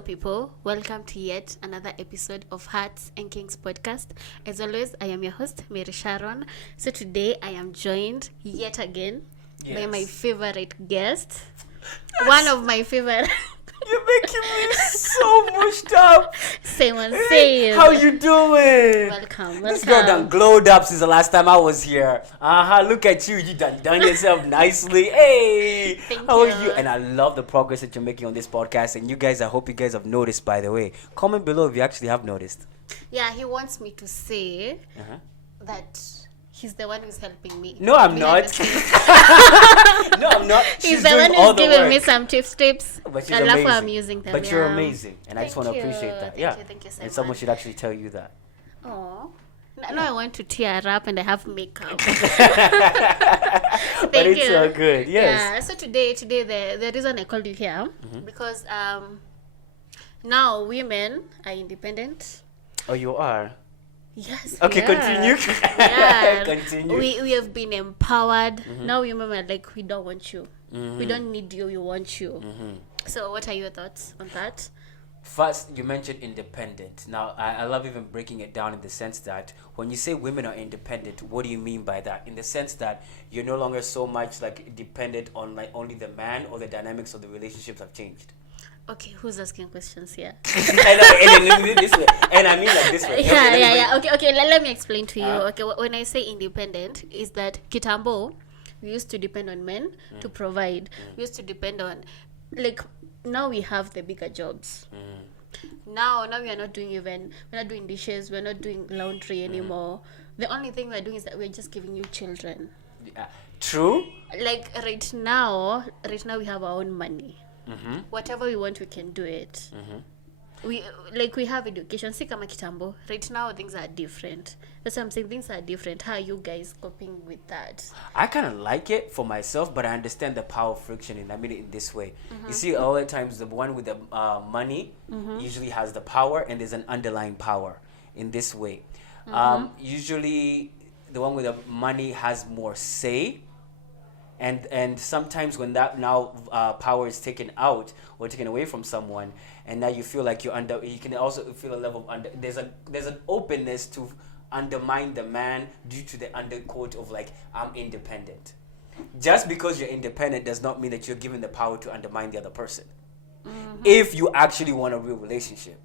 Hello, people. Welcome to yet another episode of Hearts and Kinks podcast. As always, I am your host, Mary Sharon. So today I am joined yet again by my favorite guest. One of my favorite. You're making me so mushed up. Same one, Hey, same. how you doing? Welcome. This girl done glowed up since the last time I was here. Look at you. You done yourself nicely. Hey, Thank how you. are you? And I love the progress that you're making on this podcast. And you guys, I hope you guys have noticed, by the way. Comment below if you actually have noticed. Yeah, he wants me to say that he's the one who's helping me. No, I'm behind not. the scenes. No, I'm not. He's She's the doing one all who's the giving work. me some tips. But she's I love amazing. how I'm using them. But you're yeah. amazing. And I just want to Thank you. appreciate that. Thank you so And someone much. should actually tell you that. Oh. Now I want to tear up and I have makeup. But Thank it's you. all good. Yes. Yeah. So today the reason I called you here because now women are independent. Oh, you are? Yes. Okay, we continue. are. Yeah. Continue. We have been empowered. Now women are like, we don't want you. We don't need you. We want you. So what are your thoughts on that? First, you mentioned independent. Now, I love even breaking it down in the sense that when you say women are independent, what do you mean by that? In the sense that you're no longer so much like dependent on like only the man, or the dynamics of the relationships have changed. Okay, who's asking questions here? and this way, and I mean like this way. Yeah. Okay. Let me explain to you. Okay, when I say independent, is that kitambo, we used to depend on men to provide. We used to depend on, like, now we have the bigger jobs. Now we are not doing we're not doing dishes. We're not doing laundry anymore. The only thing we're doing is that we're just giving you children. True. Like right now we have our own money. Whatever we want, we can do it. We have education. See kama kitambo. Right now things are different. That's what I'm saying. Things are different. How are you guys coping with that? I kind of like it for myself, but I understand the power of friction, and I mean it in this way. You see, all the times the one with the money usually has the power, and there's an underlying power in this way. Usually, the one with the money has more say. And sometimes when that now power is taken out or taken away from someone, and now you feel like you can also feel a level of there's an openness to undermine the man due to the undercoat of like, I'm independent. Just because you're independent does not mean that you're given the power to undermine the other person. If you actually want a real relationship.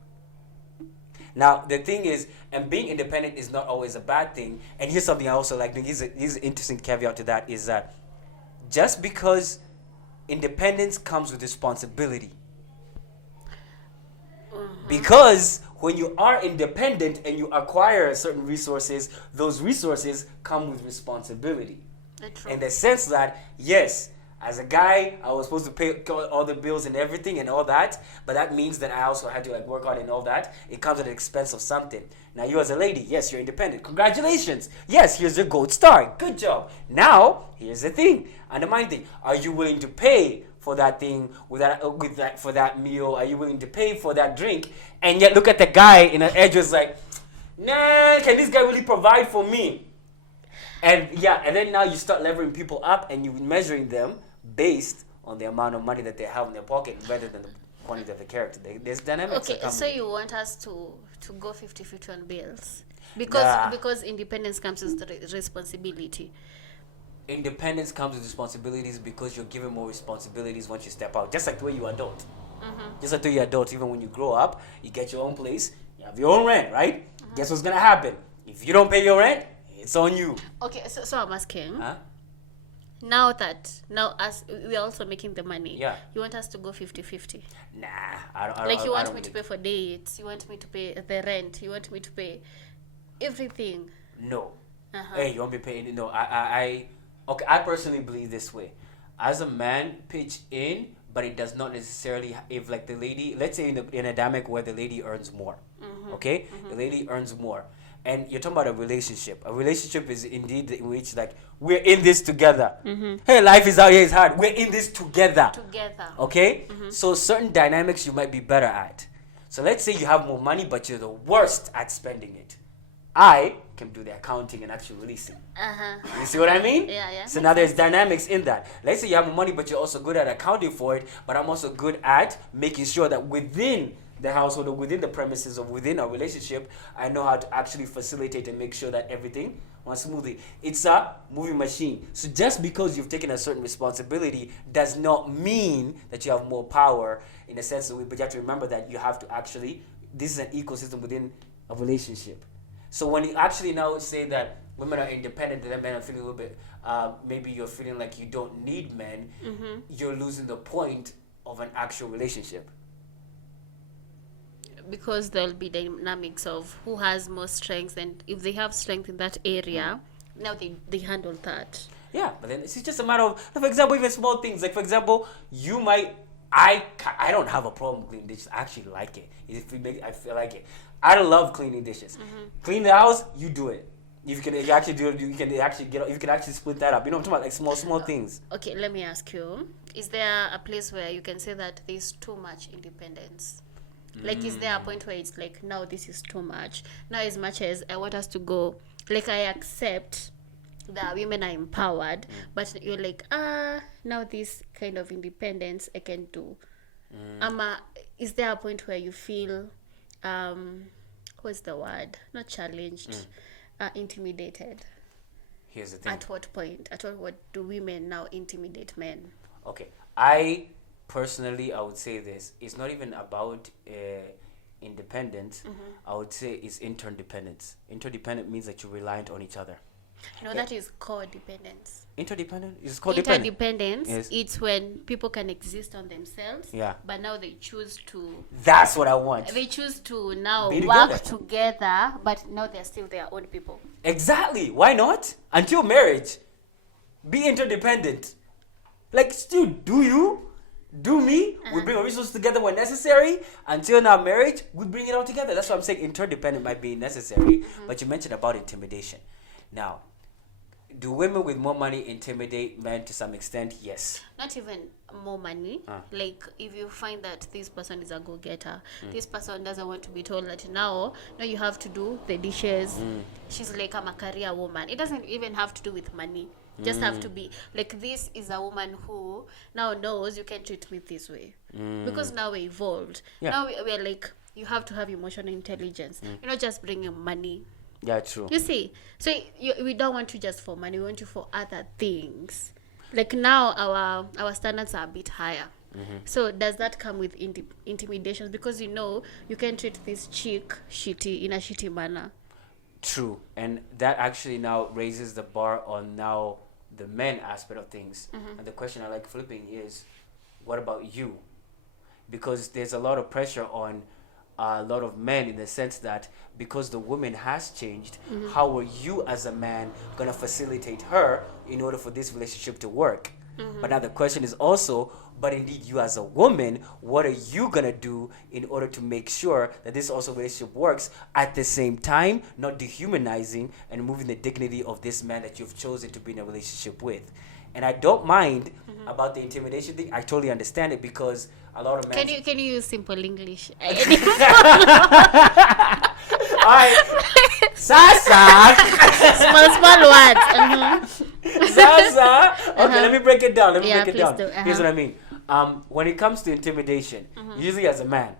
Now, the thing is, and being independent is not always a bad thing. And here's something I also like. Here's an interesting caveat to that is that just because independence comes with responsibility. Because when you are independent and you acquire certain resources, those resources come with responsibility. In the sense that, yes, as a guy, I was supposed to pay all the bills and everything and all that, but that means that I also had to like work hard and all that. It comes at the expense of something. Now, you as a lady, yes, you're independent. Congratulations. Yes, here's your gold star. Good job. Now, here's the thing. And the mind thing. Are you willing to pay for that thing, for that meal? Are you willing to pay for that drink? And yet, look at the guy in the edge was like, nah, can this guy really provide for me? And yeah, and then now you start leveling people up and you're measuring them based on the amount of money that they have in their pocket rather than the quantity of the character. There's dynamics. Okay, so you want us to go 50-50 on bills because independence comes with the responsibility. Independence comes with responsibilities because you're given more responsibilities once you step out. Just like the way you adult. Just like the way you adult, even when you grow up, you get your own place, you have your own rent, right? Guess what's gonna happen? If you don't pay your rent, it's on you. Okay, so I'm asking. Now as we are also making the money, you want us to go 50-50? Nah, I don't. Like you want me to pay for dates, you want me to pay the rent, you want me to pay everything. No. Hey, you want me to pay? No, I personally believe this way. As a man, pitch in, but it does not necessarily. If like the lady, let's say in a dynamic where the lady earns more, okay, the lady earns more. And you're talking about a relationship. A relationship is indeed in which, like, we're in this together. Hey, life is out here, it's hard. We're in this together. Okay? So certain dynamics you might be better at. So let's say you have more money, but you're the worst at spending it. I can do the accounting and actually release it. You see what I mean? Yeah. So now there's dynamics in that. Let's say you have money, but you're also good at accounting for it, but I'm also good at making sure that within the household or within the premises or within a relationship, I know how to actually facilitate and make sure that everything runs smoothly. It's a moving machine. So just because you've taken a certain responsibility does not mean that you have more power in a sense of it, but you have to remember that you have to actually, this is an ecosystem within a relationship. So when you actually now say that women are independent and then men are feeling a little bit, maybe you're feeling like you don't need men, you're losing the point of an actual relationship. Because there'll be dynamics of who has more strengths, and if they have strength in that area, now they handle that. Yeah, but then it's just a matter of, for example, even small things. Like, for example, you might, I don't have a problem cleaning dishes. I actually like it. If we make, I feel like it. I love cleaning dishes. Clean the house, you do it. If you actually do it, you can actually split that up. You know what I'm talking about? Like small things. Okay, let me ask you: is there a place where you can say that there's too much independence? Like, is there a point where it's like, now this is too much? Now, as much as I want us to go, like, I accept that women are empowered, but you're like, now this kind of independence I can do. Is there a point where you feel, what's the word? Not challenged, intimidated? Here's the thing. At what point? What do women now intimidate men? Okay, I personally, I would say this. It's not even about independence. I would say it's interdependence. Interdependent means that you're reliant on each other. No, that is codependence. Interdependent is codependent. Interdependence, Yes. it's when people can exist on themselves. Yeah. But now they choose to. That's what I want. They choose to now Be work together. together, but now they're still their own people. Exactly. Why not? Until marriage, be interdependent. Like, still do you, do me. We bring our resources together when necessary. Until now, marriage, we bring it all together. That's why I'm saying interdependent might be necessary. But you mentioned about intimidation. Now, do women with more money intimidate men to some extent? Yes. Not even more money. Like, if you find that this person is a go-getter, this person doesn't want to be told that now you have to do the dishes. She's like, I'm a career woman. It doesn't even have to do with money. Just have to be like, this is a woman who now knows you can treat me this way, because now we're evolved. Yeah. Now we're like, you have to have emotional intelligence. You're not just bringing money. Yeah, true. You see, so we don't want you just for money. We want you for other things. Like, now our standards are a bit higher. So does that come with intimidation? Because you can treat this chick in a shitty manner. True. And that actually now raises the bar on now the men aspect of things. And the question I like flipping is, what about you? Because there's a lot of pressure on a lot of men, in the sense that because the woman has changed, how are you as a man going to facilitate her in order for this relationship to work? But now the question is also, but indeed you as a woman, what are you going to do in order to make sure that this also relationship works, at the same time not dehumanizing and removing the dignity of this man that you've chosen to be in a relationship with? And I don't mind about the intimidation thing. I totally understand it, because a lot of men... Can you use simple English? Alright. Sasa. small words. Sasa. Okay, let me break it down. Here's Do. what I mean. When it comes to intimidation, usually as a man,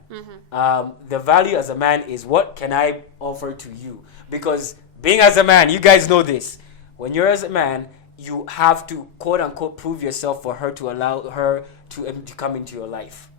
the value as a man is, what can I offer to you? Because being as a man, you guys know this. When you're as a man, you have to quote unquote prove yourself for her to allow her to come into your life.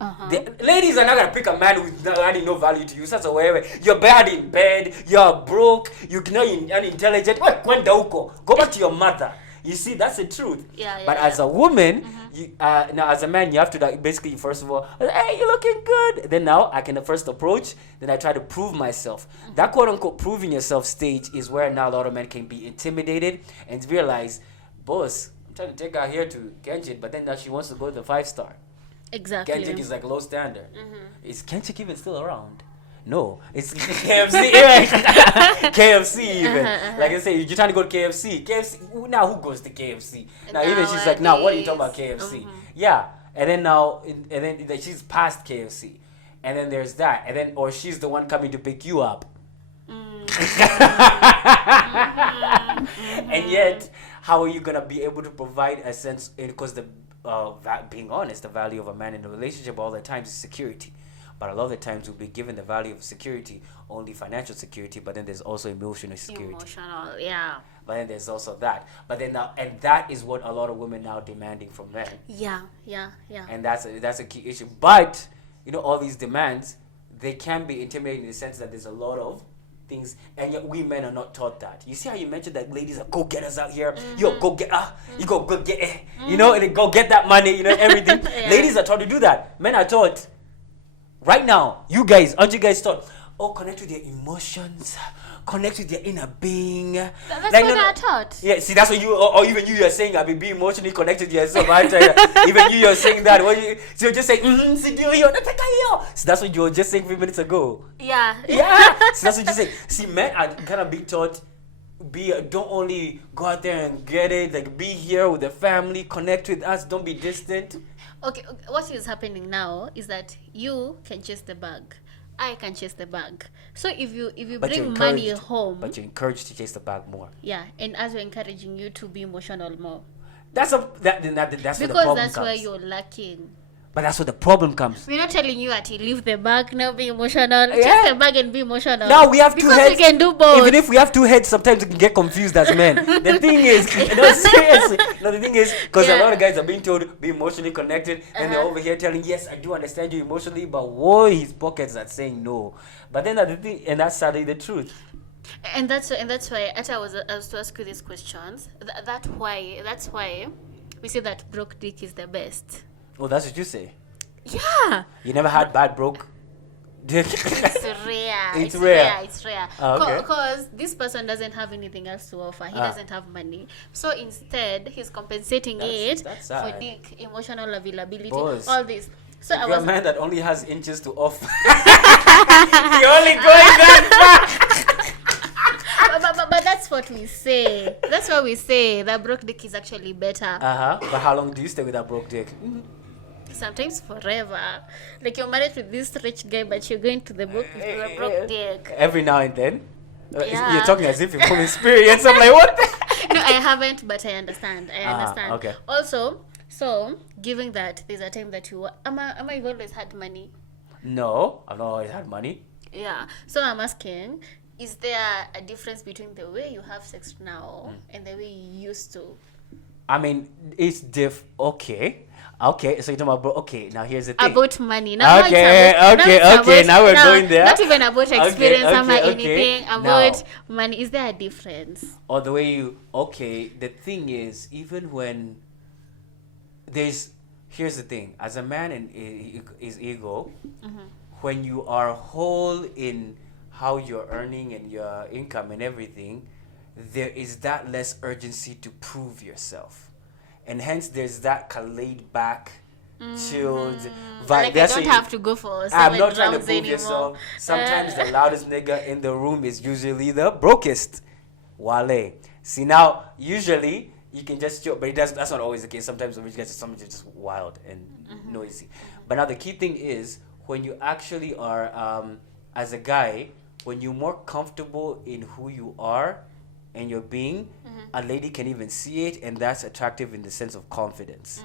The ladies are not gonna pick a man with adding no value to you. Sasa wewe, you're bad in bed, you're broke, you're unintelligent. Go back to your mother. You see, that's the truth. But as a woman, you, now as a man, you have to, like, basically, first of all, hey, you're looking good. Then now I can first approach. Then I try to prove myself. That quote unquote proving yourself stage is where now a lot of men can be intimidated and realize, boss, I'm trying to take her here to Kenchik, but then now she wants to go to the 5-star. Exactly. Kenchik is like low standard. Is Kenchik even still around? No, it's KFC. KFC even. Like I say, you're trying to go to KFC. KFC. Now who goes to KFC? Now even she's like, now what are you talking about KFC? Yeah, and then now, and then she's past KFC, and then there's that, and then, or she's the one coming to pick you up. And yet, how are you gonna be able to provide a sense? Because being honest, the value of a man in a relationship all the time is security. But a lot of the times we'll be given the value of security, only financial security, but then there's also emotional security. Emotional, yeah. But then there's also that. But then now, and that is what a lot of women now demanding from men. Yeah. And that's a key issue. But all these demands, they can be intimidating in the sense that there's a lot of things, and yet we men are not taught that. You see how you mentioned that ladies are go getters out here. Yo, go get you go get and then go get that money, everything. Yeah. Ladies are taught to do that. Men are taught. Right now, aren't you guys taught? Oh, connect with your emotions, connect with your inner being. That's what they're taught. Yeah, see, that's what you, or even you're saying, I'll be emotionally connected to yourself. Even you're saying that. So you're just saying, so that's what you were just saying a few minutes ago. Yeah. Yeah. So that's what you're saying. See, men are kind of being taught, don't only go out there and get it, like be here with the family, connect with us, don't be distant. Okay, what is happening now is that you can chase the bag. I can chase the bag. So if you bring money home, but you're encouraged to chase the bag more. Yeah, and as we're encouraging you to be emotional more. That's where the problem that's comes. where you're lacking. But that's where the problem comes. We're not telling you that you leave the bag, now be emotional. Chase the bag and be emotional. Now we have two heads. Because we can do both. Even if we have two heads, sometimes we can get confused as men. The thing is, seriously. No, the thing is, because a lot of guys are being told be emotionally connected, and they're over here telling, yes, I do understand you emotionally, but whoa, his pockets are saying no. But then the thing, and that's sadly the truth. And that's why I was to ask you these questions. That's why we say that broke dick is the best. Oh, that's what you say? Yeah. You never had bad broke dick? It's rare. It's rare. It's rare. Okay. Because this person doesn't have anything else to offer. He doesn't have money. So instead, he's compensating that's for dick, emotional availability, Boys. all this. So if you're a man that only has inches to offer, you're only going that far. But that's what we say. That's what we say. That broke dick is actually better. But how long do you stay with that broke dick? Sometimes forever. Like you're married with this rich guy, but you're going to the broke dick. Every now and then? Yeah. You're talking as if you've from experience. I'm like, what? No, I haven't, but I understand. Okay. Also, so given that there's a time that Amma, you've always had money. No, I've not always had money. Yeah. So I'm asking, is there a difference between the way you have sex now and the way you used to? I mean, it's okay. So you're talking about, okay, now here's the thing. About money. Now we're going there. Not even about experience anything. Now, about money. Is there a difference? Or the way the thing is, even when here's the thing. As a man and his ego, when you are whole in how you're earning and your income and everything, there is that less urgency to prove yourself. And hence there's that laid back, chilled vibe. Like I don't have to go for 7 I'm not trying to rounds prove anymore. yourself. Sometimes the loudest nigga in the room is usually the brokest. Wale. See, now, usually you can just chill, but that's not always the case. Sometimes the rich guys are just wild and noisy. But now the key thing is when you actually are, as a guy, when you're more comfortable in who you are and your being, a lady can even see it, and that's attractive in the sense of confidence.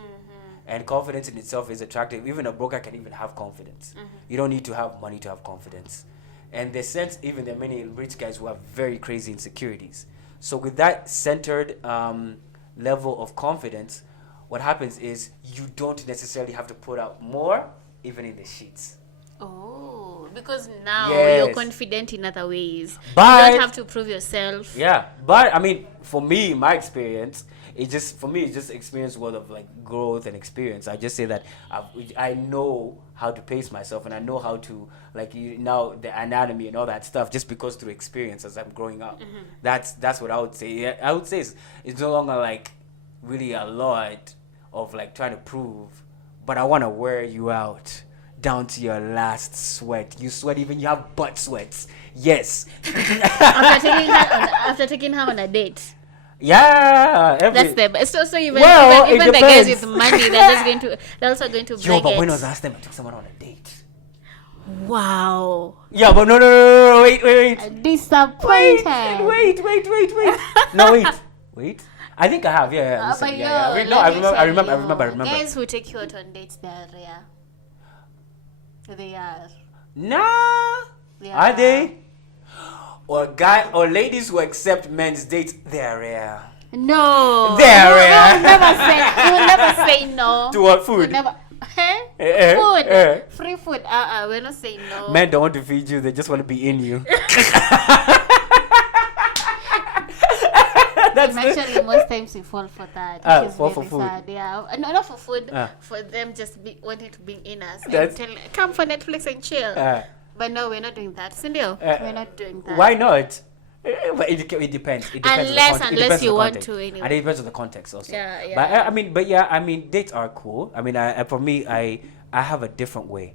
And confidence in itself is attractive. Even a broker can even have confidence. You don't need to have money to have confidence. And the sense, even there are many rich guys who have very crazy insecurities. So with that centered level of confidence, what happens is you don't necessarily have to put out more, even in the sheets. Oh, because now Yes. you're confident in other ways. But you don't have to prove yourself. Yeah, but I mean, for me, my experience, it's just experience worth of like growth and experience. I just say that I know how to pace myself, and I know how to now the anatomy and all that stuff just because through experience as I'm growing up. That's what I would say. Yeah, I would say it's no longer like really a lot of like trying to prove, but I want to wear you out down to your last sweat. You sweat, even you have butt sweats. Yes. after taking her on a date. Yeah. That's the best. So even it the guys depends. with money, they're also going to Yo, beg but it. when was the last time I took someone on a date? Wow. Yeah, but no, wait. Disappointed. Wait. No, wait. I think I have. Yeah. Listen, But yeah. Wait, no, I remember. Guys who take you out on dates, they're rare. They are. Nah. Yeah. Are they? Or ladies who accept men's dates, they're rare. No. They're No, rare. we'll never say no. To what food? We'll never. Food. Free food. We're not saying no. Men don't want to feed you, they just want to be in you. And actually, most times we fall for that. Which is fall very for food. sad. Yeah. No, not for food. For them just wanting to be in us. That's- And come for Netflix and chill. But no, we're not doing that. Cindy, we're not doing that. Why not? But it depends. It depends Unless on the context. you on the want context. to anyway. And it depends on the context also. Yeah. I mean, dates are cool. I mean, for me, I have a different way.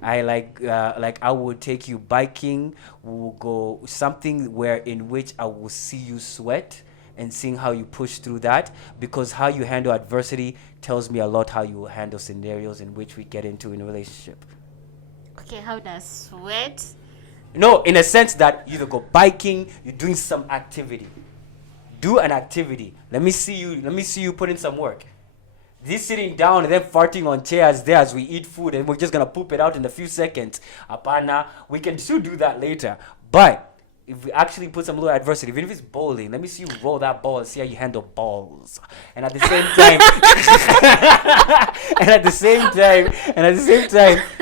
I like I will take you biking. We'll go something in which I will see you sweat and seeing how you push through that, because how you handle adversity tells me a lot how you handle scenarios in which we get into in a relationship. Okay, how does sweat? No, in a sense that you either go biking, you're doing some activity. Do an activity. Let me see you put in some work. This sitting down and then farting on chairs there as we eat food and we're just gonna poop it out in a few seconds. Apana, we can still do that later. But if we actually put some little adversity, even if it's bowling, let me see you roll that ball and see how you handle balls. And at the same time,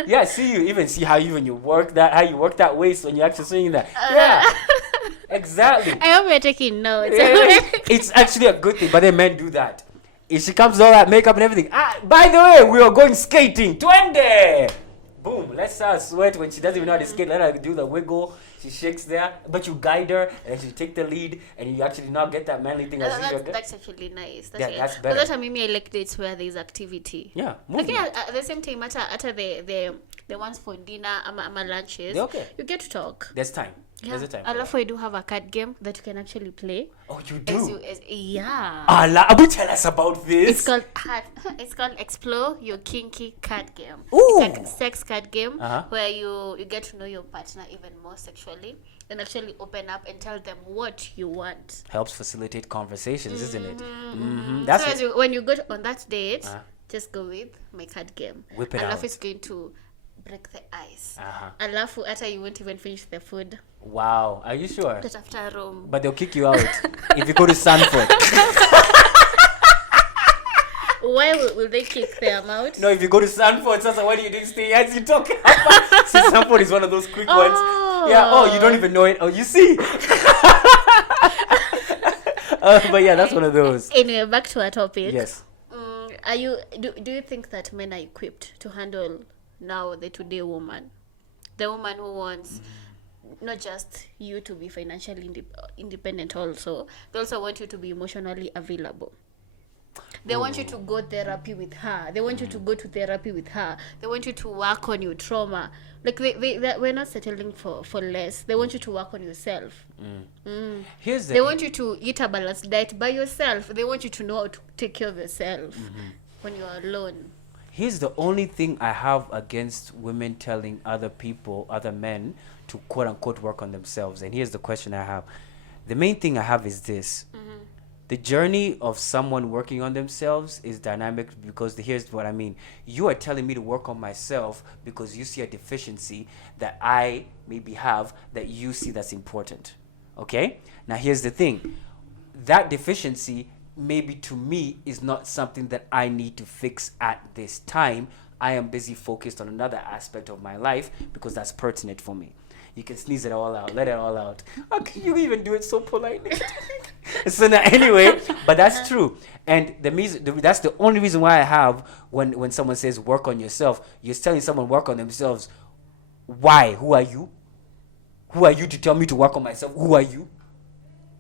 yeah, see how you work that waist when you're actually swinging that. Yeah, exactly. I hope you're taking notes. It's actually a good thing, but then men do that. If she comes with all that makeup and everything, by the way, we are going skating. 20. Boom, let's sweat when she doesn't even know how to skate. Let her do the wiggle. She shakes there, but you guide her and she take the lead, and you actually now get that manly thing. That's actually nice. That's better. But that I like dates where there's activity. Yeah, like at the same time, after the ones for dinner, ama lunches, okay. You get to talk. There's time. Yeah. There's a time. I love how you do have a card game that you can actually play. Oh, you do? Yeah. Abu, tell us about this. It's called Explore Your Kinky Card Game. Ooh. It's like a sex card game where you get to know your partner even more sexually and actually open up and tell them what you want. Helps facilitate conversations, isn't it? Mm-hmm. That's when you go on that date, just go with my card game. Whip it I out. love it's going to break the ice. I love after you won't even finish the food. Wow, are you sure? Just after room. But they'll kick you out if you go to Sanford. Why will they kick them out? No, if you go to Sanford, Sasa, what do you do? Stay as you talk about. See, Sanford is one of those quick ones. Yeah. Oh, you don't even know it. Oh, you see. But yeah, that's one of those. Anyway, back to our topic. Yes. Do you think that men are equipped to handle now the today woman, the woman who wants not just you to be financially independent, also they also want you to be emotionally available. They want you to go therapy with her. They want you to go to therapy with her. They want you to work on your trauma. Like we're not settling for less. They want you to work on yourself. They want you to eat a balanced diet by yourself. They want you to know how to take care of yourself when you're alone. Here's the only thing I have against women telling other men, to quote unquote work on themselves. And here's the question I have. The main thing I have is this. The journey of someone working on themselves is dynamic, because here's what I mean. You are telling me to work on myself because you see a deficiency that I maybe have that you see that's important. Okay? Now here's the thing. That deficiency maybe to me is not something that I need to fix at this time. I am busy focused on another aspect of my life because that's pertinent for me. You can sneeze it all out, let it all out. How can you even do it so politely? So now, anyway, but that's true. And that's the only reason why I have when someone says work on yourself, you're telling someone work on themselves. Why? Who are you? Who are you to tell me to work on myself? Who are you?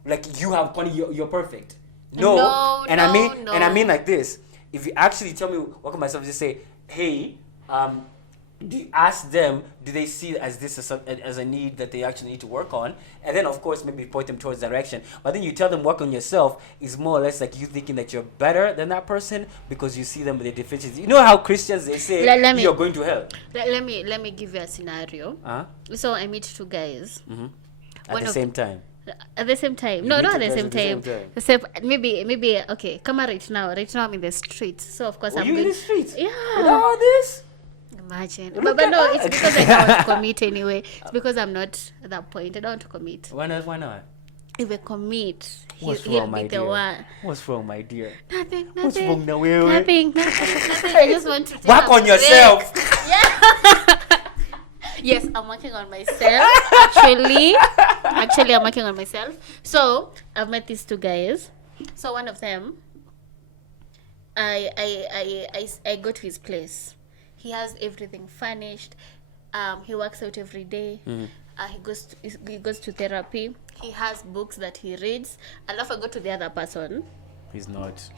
Like you have funny, you're perfect. No. And I mean like this. If you actually tell me work on myself, just say, hey, do you ask them, do they see as this as a need that they actually need to work on? And then, of course, maybe point them towards direction. But then you tell them work on yourself is more or less like you thinking that you're better than that person because you see them with their deficiencies. You know how Christians, they say you're going to hell. Let me give you a scenario. So I meet two guys. At the same time. At the same time. No, not at the same time. Maybe okay. Come on, right now I'm in the streets. So of course I'm you going in the streets? Yeah. With all this? Imagine. But no, it's because I don't want to commit anyway. It's because I'm not at that point. I don't want to commit. Why not? If I commit, What's he'll wrong, my be the dear? one. What's wrong, my dear? Nothing. What's wrong now? Nothing. I just want to take Work a on break. yourself. Yeah. Yes, I'm working on myself. Actually, I'm working on myself. So I've met these two guys. So one of them, I go to his place. He has everything furnished. He works out every day. He goes to therapy. He has books that he reads. And if I go to the other person, He's not.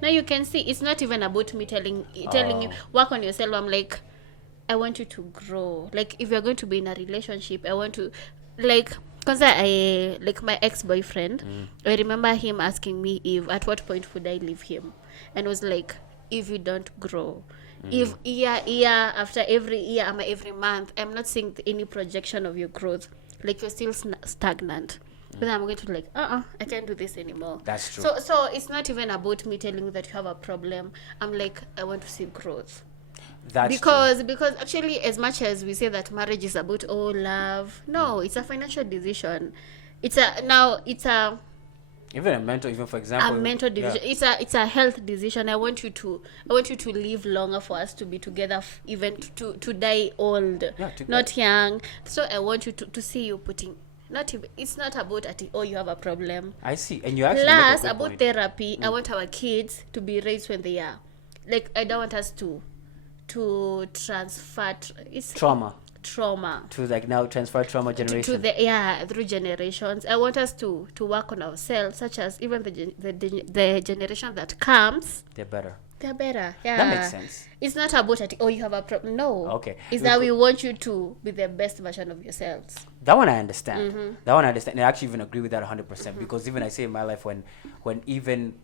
Now you can see it's not even about me telling you work on yourself. I'm like, I want you to grow. Like if you're going to be in a relationship, I want to because I like my ex-boyfriend. I remember him asking me if at what point would I leave him, and was like, if you don't grow. If year after every year, every month, I'm not seeing any projection of your growth. Like you're still stagnant. Then I'm going to I can't do this anymore. That's true. So it's not even about me telling you that you have a problem. I'm like, I want to see growth. That's Because actually, as much as we say that marriage is about love, no, it's a financial decision. It's a even a mental, even for example, a mental decision. It's a health decision. I want you to live longer for us to be together, even to die old, not young. So I want you to see you putting. It's not about you have a problem. I see, and you actually Plus make a good about point. therapy. I want our kids to be raised when they are I don't want us to transfer trauma to now transfer trauma generation through generations. I want us to work on ourselves, such as even the generation that comes, they're better. Yeah, that makes sense. It's not about you have a problem. No, Okay, it's that we want you to be the best version of yourselves. That one I understand. And I actually even agree with that 100%. Because even I say in my life, when even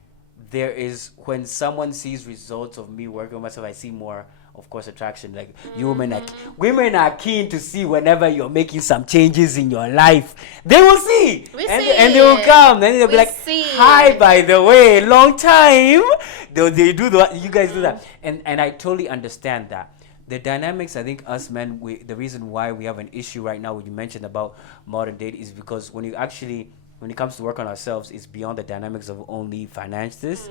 there is, when someone sees results of me working on myself, I see more, of course, attraction. Like you women are keen to see whenever you're making some changes in your life. They will see, and they will come, and they'll be like, "Hi, by the way, long time." They do that. You guys do that, and I totally understand that. The dynamics, I think us men, the reason why we have an issue right now, what you mentioned about modern dating, is because when it comes to work on ourselves, it's beyond the dynamics of only finances,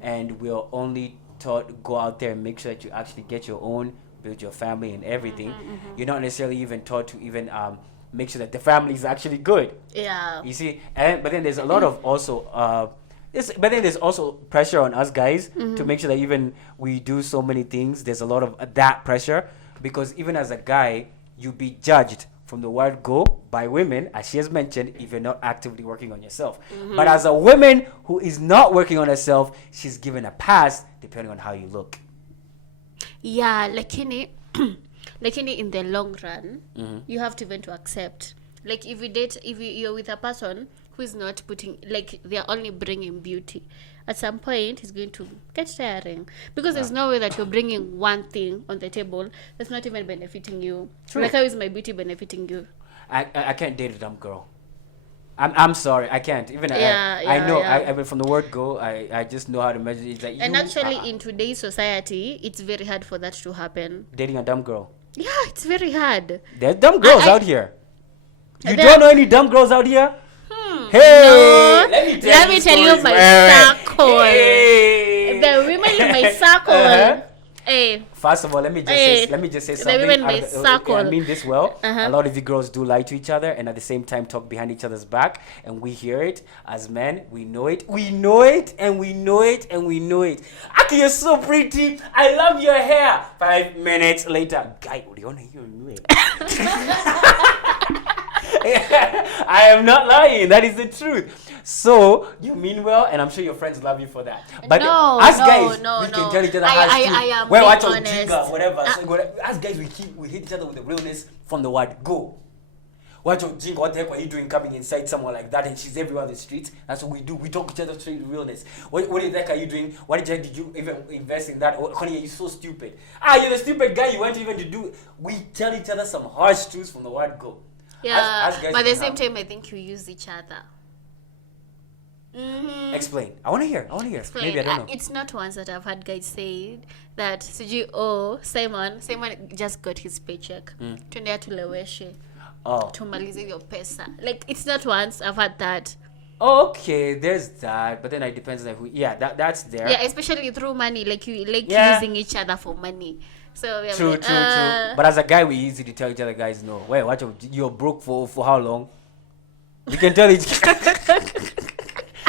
and we're only taught go out there and make sure that you actually get your own, build your family and everything. You're not necessarily even taught to even make sure that the family is actually good. Yeah. You see, but then there's a lot of also. But then there's also pressure on us guys to make sure that even we do so many things. There's a lot of that pressure because even as a guy, you be judged from the word go by women, as she has mentioned, if you're not actively working on yourself. But as a woman who is not working on herself, she's given a pass depending on how you look. Yeah, lakini in the long run, you have to even to accept. Like if you're with a person who is not putting, they're only bringing beauty, at some point it's going to get tiring because there's no way that you're bringing one thing on the table that's not even benefiting you. True. Like how is my beauty benefiting you? I can't date a dumb girl. I'm sorry, I can't. Even I know. I from the word go, I just know how to measure. It's like and actually in today's society, it's very hard for that to happen. Dating a dumb girl. Yeah, it's very hard. There's dumb girls out here. You don't know any dumb girls out here? Hey, no. let me tell you my circle. Hey. The women in my circle. Hey. First of all, let me just say something. The women in my circle. I mean this well. A lot of you girls do lie to each other and at the same time talk behind each other's back, and we hear it as men. We know it, and we know it. Aki, you're so pretty. I love your hair. 5 minutes later, guy, what do you want to hear? I am not lying. That is the truth. So you mean well, and I'm sure your friends love you for that. But us guys, we can tell each other I am well, being honest. Whatever. So us guys, we hit each other with the realness from the word go. What the heck are you doing coming inside someone like that and she's everywhere on the streets? That's what we do. We talk each other straight with realness. What the heck are you doing? What did you even invest in that? Oh, honey, are you so stupid? You're the stupid guy you want even to do. We tell each other some harsh truths from the word go. Yeah, but at the same time, I think you use each other. Explain. I want to hear. Explain. Maybe I don't know. It's not once that I've had guys say that Simon just got his paycheck. Tuendea tuleweshe. Oh. Tumalize your pesa. Like, it's not once I've had that. Okay, there's that, but then it depends on who. Yeah, that's there. Yeah, especially through money, like Yeah. using each other for money. So we are True. like, But as a guy, we easily tell each other, guys, no. Wait, watch out. You're broke for how long? We can tell each.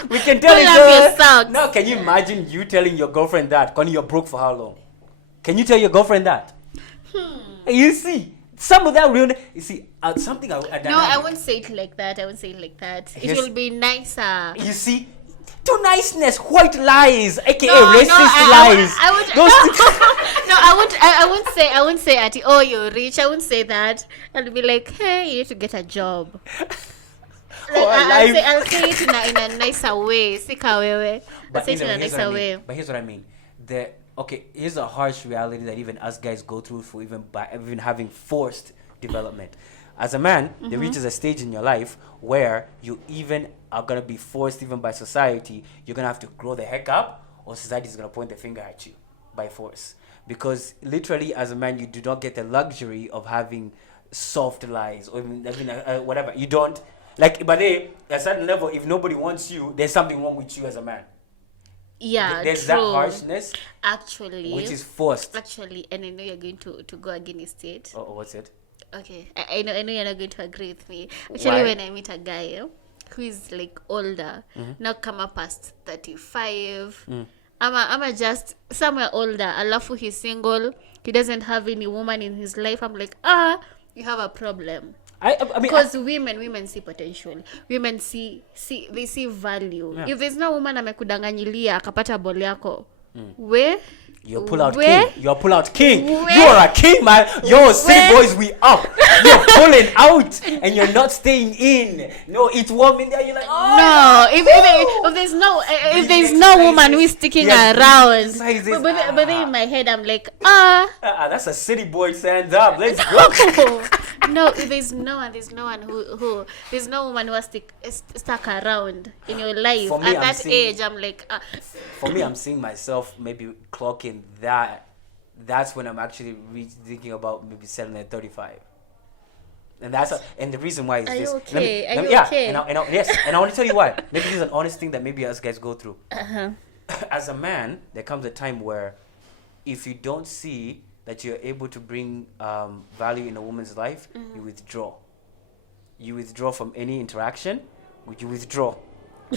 We can tell Pull each up your other. socks. No, can you imagine you telling your girlfriend that? Connie, you're broke for how long? Can you tell your girlfriend that? You see, some of that real. You see, something. No, I won't say it like that. It Yes. will be nicer. You see, to niceness, white lies, aka No, racist lies. I would. Those No, I won't say at oh, you're rich. I won't say that. I'll be like, hey, you need to get a job. Like, I'll say it in a nicer way. Sika wewe. I'll say it in a nicer way. But here's what I mean. Here's a harsh reality that even us guys go through for even having forced development. As a man, there reaches a stage in your life where you even are gonna be forced, even by society. You're gonna have to grow the heck up, or society is gonna point the finger at you by force. Because literally, as a man, you do not get the luxury of having soft lies or even whatever. You don't. Like, but at a certain level, if nobody wants you, there's something wrong with you as a man. Yeah, There's true. that harshness, Actually, which is forced. Actually, and I know you're going to go against it. Oh, what's it? Okay, I know you're not going to agree with me. Actually, Why? when I meet a guy who is like older, not come up past 35, I'm just somewhere older. Alafu he's single. He doesn't have any woman in his life. I'm like, you have a problem. I mean, Because women see potential. Women see they see value. Yeah. If there's no woman amekudanganyilia akapata ball yako, where you're pull out Where? king. You're pull out king. Where? You are a king, man. Yo, city boys, we up. You're pulling out, and you're not staying in. No, it's warm in there. You're like, no, if there's no woman who is sticking around, but then in my head I'm like, that's a city boy. Stand up. Let's go. no, if there's no one who there's no woman who has stuck around in your life For me, at that age. I'm like, For me, I'm seeing myself maybe clocking that. That's when I'm actually thinking about maybe settling at 35. And and the reason why is Are this. you okay? Are you yeah, okay? yes, and I want to tell you why. Maybe this is an honest thing that maybe us guys go through. Uh-huh. As a man, there comes a time where if you don't see that you're able to bring value in a woman's life, you withdraw. You withdraw from any interaction. You withdraw.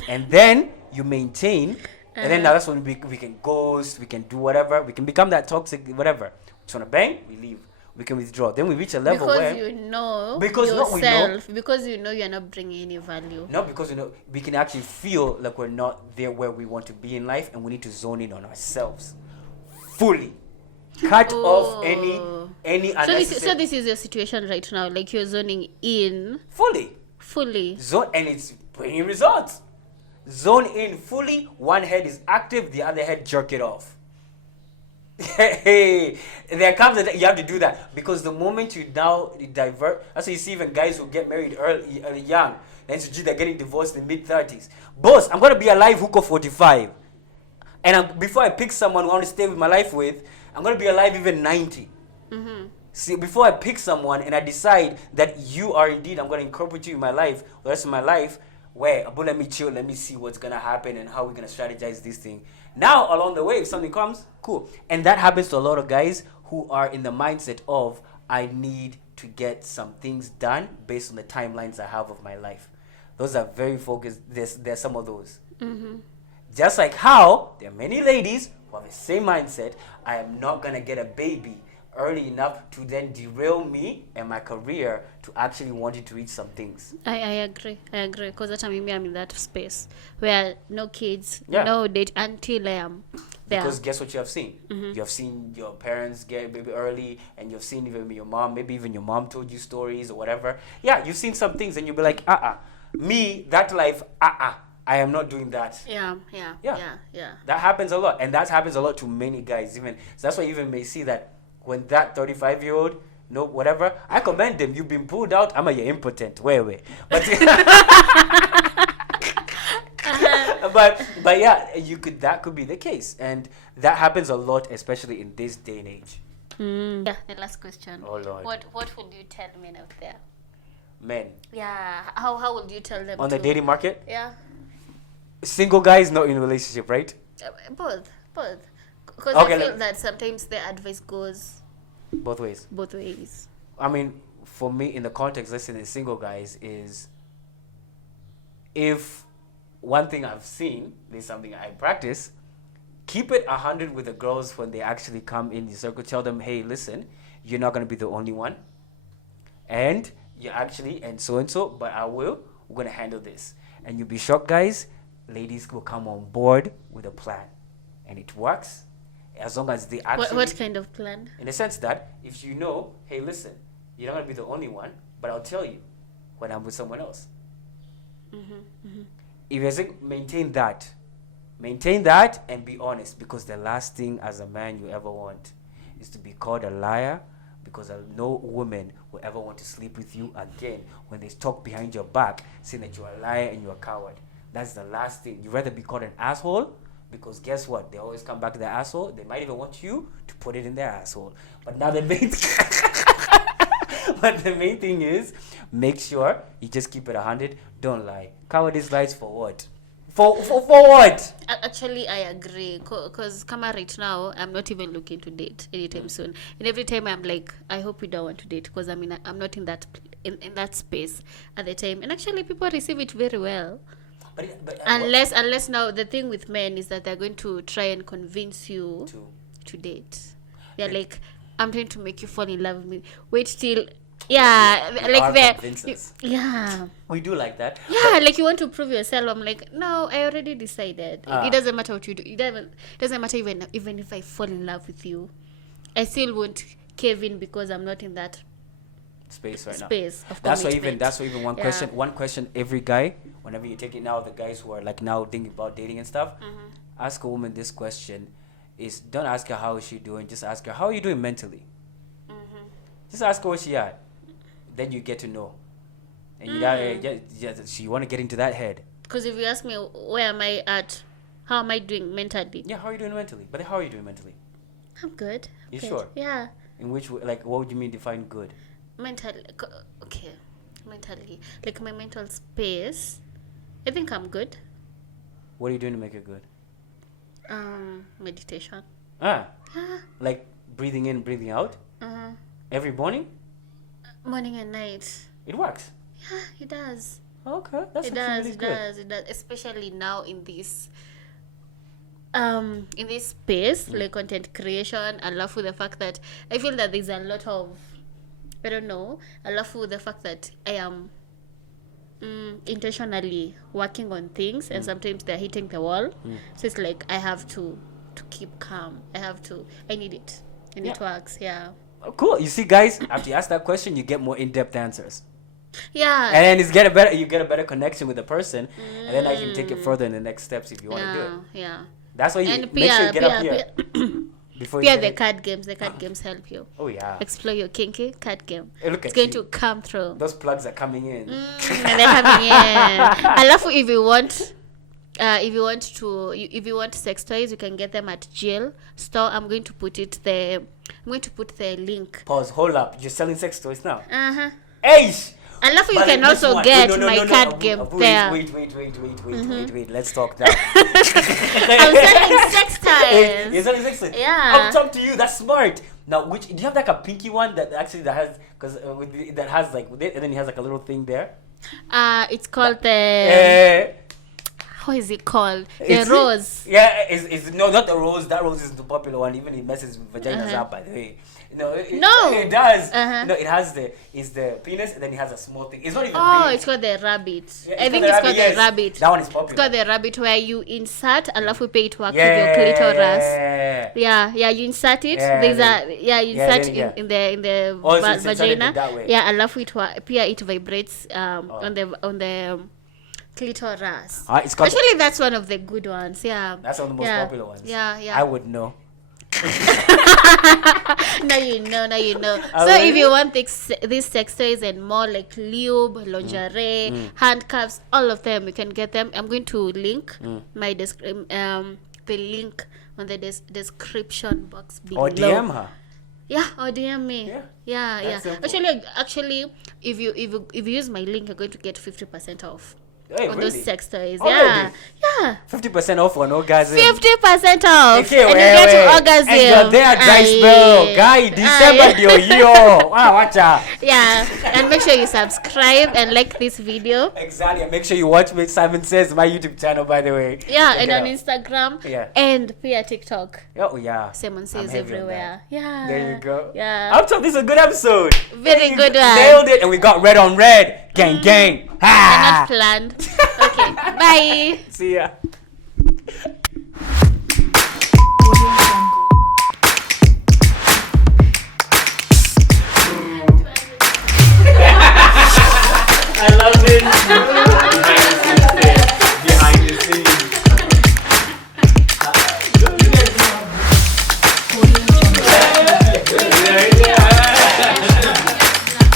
And then you maintain. And then now that's when we can ghost, we can do whatever. We can become that toxic, whatever. We just want to bang, we leave. We can withdraw. Then we reach a level because where... you know because yourself. Because you know you're not bringing any value. No, because we can actually feel like we're not there where we want to be in life, and we need to zone in on ourselves fully. Cut off any unnecessary... So this is your situation right now. Like, you're zoning in fully zone, and it's bringing results. Zone in fully. One head is active, the other head jerk it off. Hey, there comes a you have to do that, because the moment you now divert, that's why you see even guys who get married early young, then they're getting divorced in mid-30s. Boss, I'm gonna be alive hook of 45, and before I pick someone who I want to stay with my life with, I'm gonna be alive even 90. See, before I pick someone and I decide that you are indeed, I'm gonna incorporate you in my life the rest of my life. Where, but let me chill, let me see what's gonna happen and how we're gonna strategize this thing. Now, along the way, if something comes, cool. And that happens to a lot of guys who are in the mindset of, I need to get some things done based on the timelines I have of my life. Those are very focused. There's some of those. Just like how there are many ladies who have the same mindset. I am not gonna get a baby early enough to then derail me and my career to actually wanting to reach some things. I agree because that time I'm in that space where no kids, Yeah. no date until I am there. Because guess what you have seen? You have seen your parents get a baby early, and you've seen even your mom, maybe even your mom told you stories or whatever. Yeah, you've seen some things and you'll be like, me, that life, I am not doing that. Yeah. That happens a lot, and that happens a lot to many guys. Even so, that's why you even may see that when that 35-year-old, no, whatever, I commend them. You've been pulled out. You're impotent. Wait. But But yeah, that could be the case, and that happens a lot, especially in this day and age. Yeah, the last question. Oh Lord. What would you tell men out there? Men Yeah, how would you tell them on the to- dating market, Yeah, single guys not in a relationship, right? both. Because Okay, I feel like- that sometimes the advice goes Both ways. both ways. I mean, for me, in the context, let's say the single guys is, if one thing I've seen, there's something I practice, keep it 100 with the girls when they actually come in the circle. Tell them, hey, listen, you're not going to be the only one. And you actually, and so, but we're going to handle this. And you'll be shocked, guys, ladies will come on board with a plan. And it works as long as they actually... What kind of plan? In the sense that if you know, hey, listen, you're not going to be the only one, but I'll tell you when I'm with someone else. If you think, maintain that and be honest, because the last thing as a man you ever want is to be called a liar, because no woman will ever want to sleep with you again when they talk behind your back saying that you're a liar and you're a coward. That's the last thing. You'd rather be called an asshole, because guess what? They always come back to their asshole. They might even want you to put it in their asshole. But now the main but the main thing is, make sure you just keep it 100. Don't lie. Cowardice lies for what? For what? Actually, I agree. Because right now, I'm not even looking to date anytime soon. And every time I'm like, I hope you don't want to date, because I'm not in that in that space at the time. And actually, people receive it very well. But Unless now the thing with men is that they're going to try and convince you to date. They're like, I'm trying to make you fall in love with me. Wait till, yeah, like convinces. yeah. We do like that. Yeah, like you want to prove yourself. I'm like, no, I already decided. It doesn't matter what you do. It doesn't matter even if I fall in love with you, I still won't cave in because I'm not in that Space right now. of That's why commitment. even one question every guy, whenever you take it now, the guys who are like now thinking about dating and stuff, ask a woman this question: is don't ask her how is she doing, just ask her how are you doing mentally. Just ask her where she at. Then you get to know, and you want to get into that head. Because if you ask me where am I at, how am I doing mentally? Yeah, how are you doing mentally? But how are you doing mentally? I'm good. You Good. sure? Yeah. In which way, like, what would you mean define good? Mentally, like my mental space, I think I'm good. What are you doing to make it good? Meditation. Yeah. Like Breathing in, breathing out every morning. Morning and night. It works. Yeah, it does. Okay, that's It really good. does, especially now in this space, like content creation. I love with the fact that I feel that there's a lot of, I don't know, I love with the fact that I am intentionally working on things, and sometimes they're hitting the wall. So it's like I have to keep calm. I need it, and it works. Yeah. Oh, cool. You see, guys, after you ask that question, you get more in-depth answers, Yeah. and then you get a better connection with the person, and then I can take it further in the next steps if you want to do it. Yeah. That's why you And make sure you get up here before you Peer get the it. card games. The card games help you Oh yeah. explore your kinky card game. Hey, look It's at going you. to come through. Those plugs are coming in. And they're coming in. I love if you want. If you want sex toys, you can get them at Jill store. I'm going to put the link. Pause. Hold up. You're selling sex toys now. Hey, I love you But can which also one? get Wait, no, my no, no, card no. game Wait, there. Wait. Let's talk now. I'm selling sex toys. You're selling sex toys. Yeah. I'll talk to you. That's smart. Now, do you have like a pinky one that has that has like and then it has like a little thing there? It's called the. How is it called? The rose. Yeah, is no, not the rose. That rose is the popular one. Even it messes with vaginas up, by the way. No, it does. No, it has the penis, and then it has a small thing. It's not even big. It's called the rabbit. Yeah, I think it's called the rabbit. That one is popular. It's called the rabbit, where you insert, alafu pay it work with your clitoris. Yeah, you insert it. You insert in the vagina. Yeah, alafu it vibrates on the clitoris. Actually, that's one of the good ones. Yeah. That's one of the most popular ones. Yeah. I would know. Now you know. Oh, So if really? you want these sex toys and more like lube, lingerie, handcuffs, all of them, you can get them. I'm going to link my the link on the description box below. Or DM her. Yeah, or DM me. Yeah, Yeah. that's simple. Actually, if you use my link, you're going to get 50% off Hey, on really? those sex toys. Already? Yeah. 50% off on orgasm. 50% off. Okay, and wait, you get wait. to orgasm. And you're there, dry spell. Guy, December, yo. Wow, watch out. Yeah. And make sure you subscribe and like this video. Exactly. And make sure you watch me, Simon Says, my YouTube channel, by the way. Yeah, Check and it on out. Instagram. Yeah. And via TikTok. Oh, yeah. Simon I'm Says heavy on everywhere. Yeah. There you go. Yeah. I'm telling this is a good episode. Very good one. Nailed it. And we got red on red. Gang, gang. Not planned. Okay. Bye. See ya.